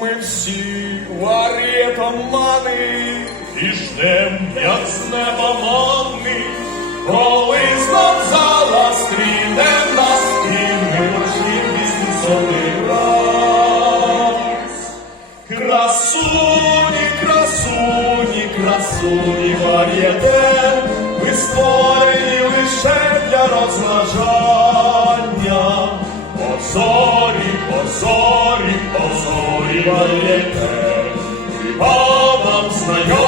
Ми всі варітомани і ждем, як з неба манни, коли знов зала стріне нас, і ми очі вісім раз. Красуні, красуні, красуні вар'єте, ви створені лише для розважання. Позорі, позорі, позорі вар'єте, а вам знайомий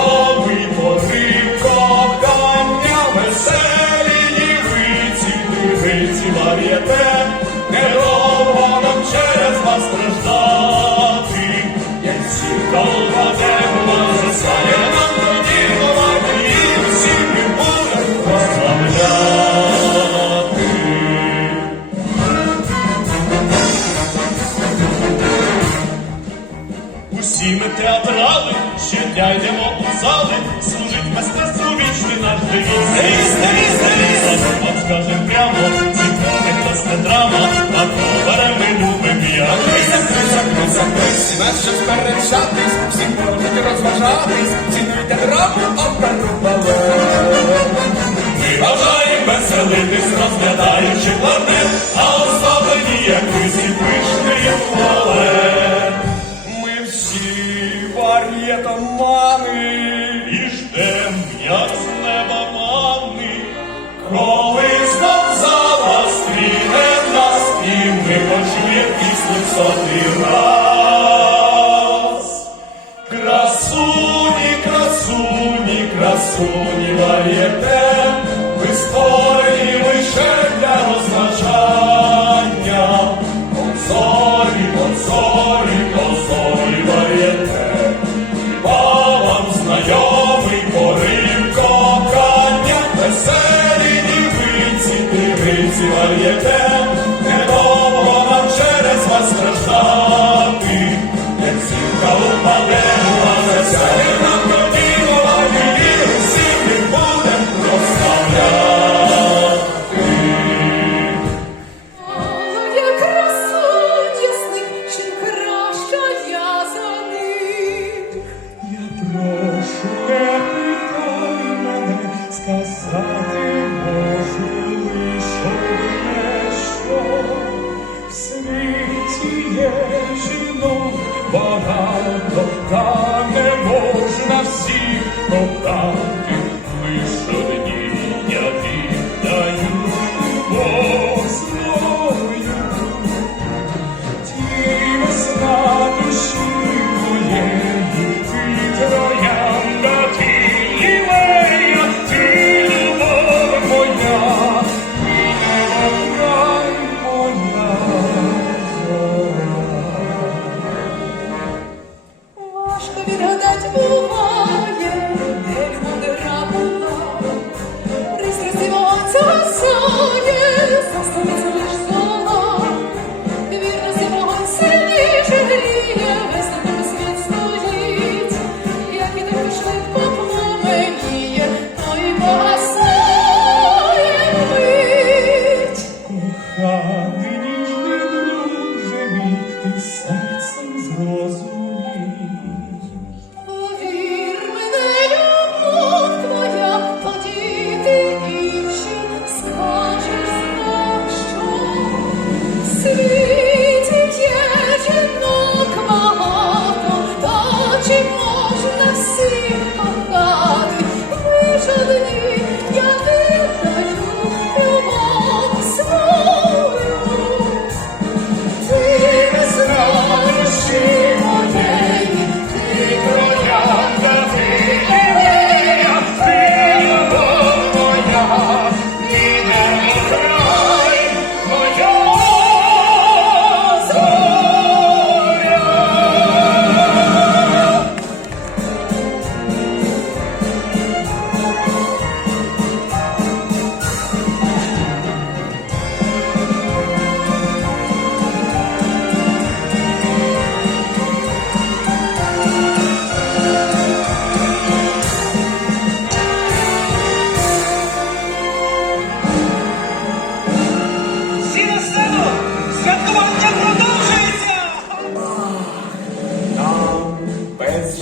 Усі ми театрали, щодня йдемо у зали, служить мистецтву вічний наш девіз. Девіз, девіз, девіз! Вам скажем прямо, цікавить нас не драма, а коваре ми любим як. Всі нас щось перечатись, всі можуть розважатись, цінуйте драму, оперу, балет. Ми бажаємо веселитись, розглядаючи планет, а оставлені як висі пишний туалет. Вар'єтомани і ждем, я з неба манни, коли знов зала стріне нас, і ми почує пісню в раз.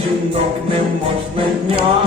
жінок не можна дня.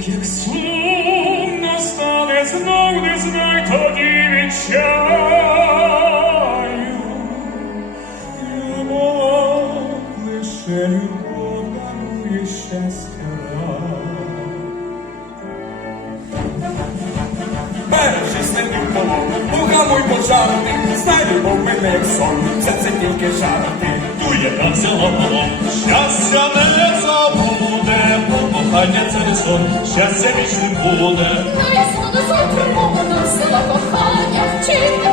так як сумно стане, знов не знай, тоді відчаю. Любов лише любов дарує щастя. Бережи синів полон, Богамуй пожарити, знай любов мене, як сон, все це тільки жарти. Дує та взяла полон, щастя не кохання це не сон, щастя вічним буде. Хай свого зовтра буде, сила кохання, вчити.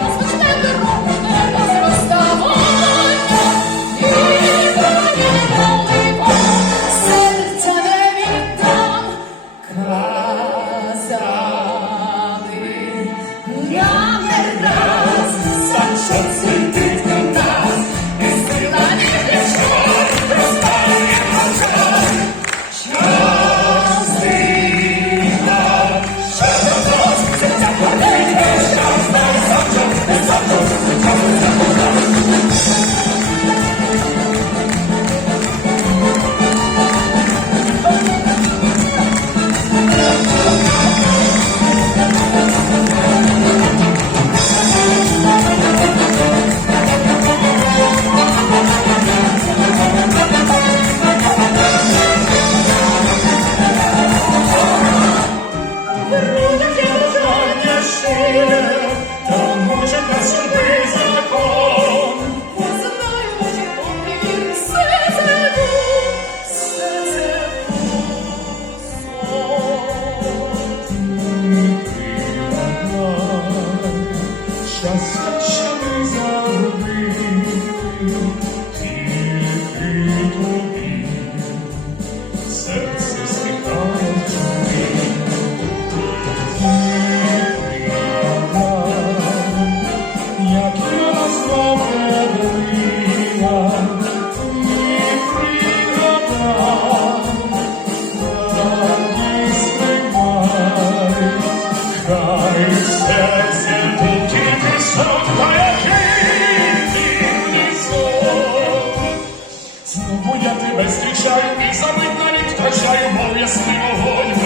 я тебе зустрічаю і забить навіть втрачаю, мов ясний вогонь.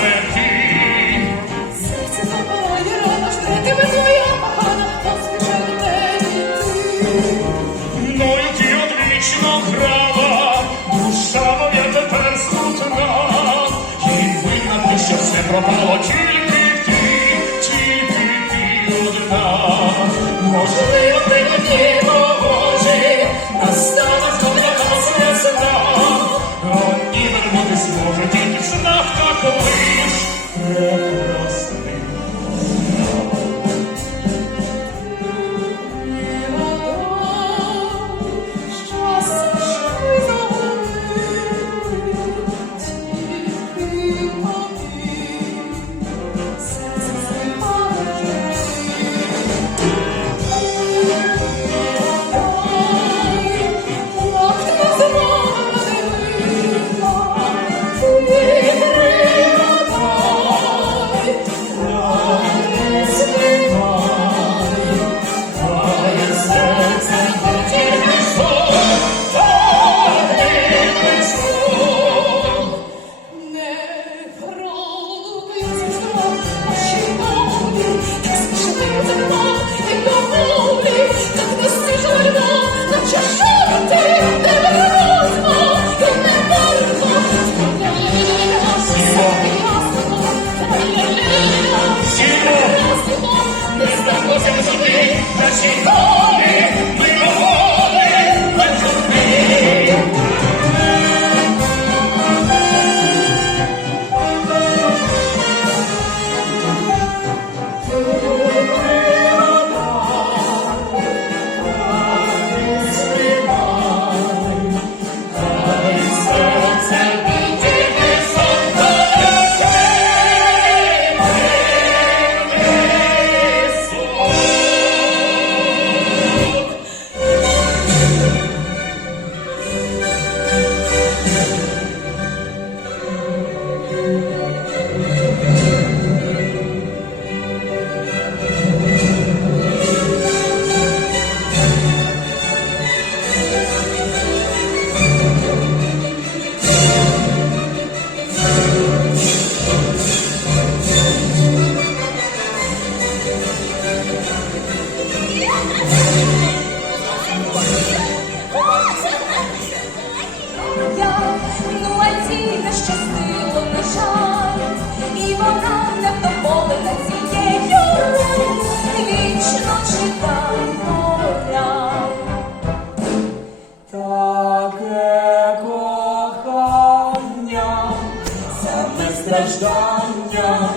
страждання,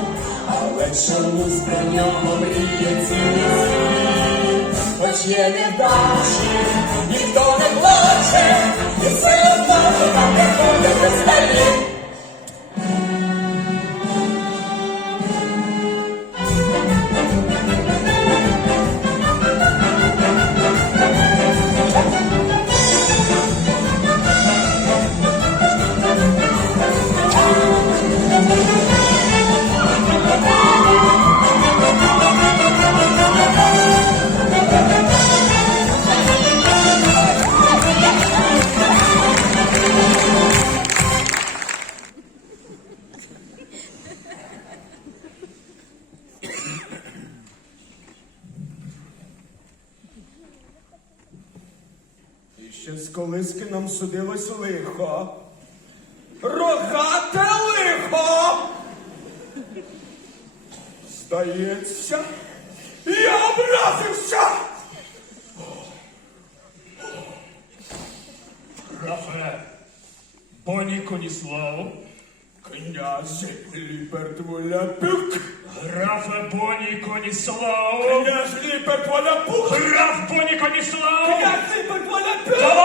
але чомусь про нього мріє хоч є невдачі, ніхто не плаче, і все одно не буде без сталі. ще з колиски нам судилось лихо. Рогате лихо! Стається, я образився! Рафе, боні Коніслав, князь Ліберт пюк. Графе Боні Коніслав! Князь Ліпер Поляпух! Граф Боні Коніслав! Князь Ліпер Поляпух!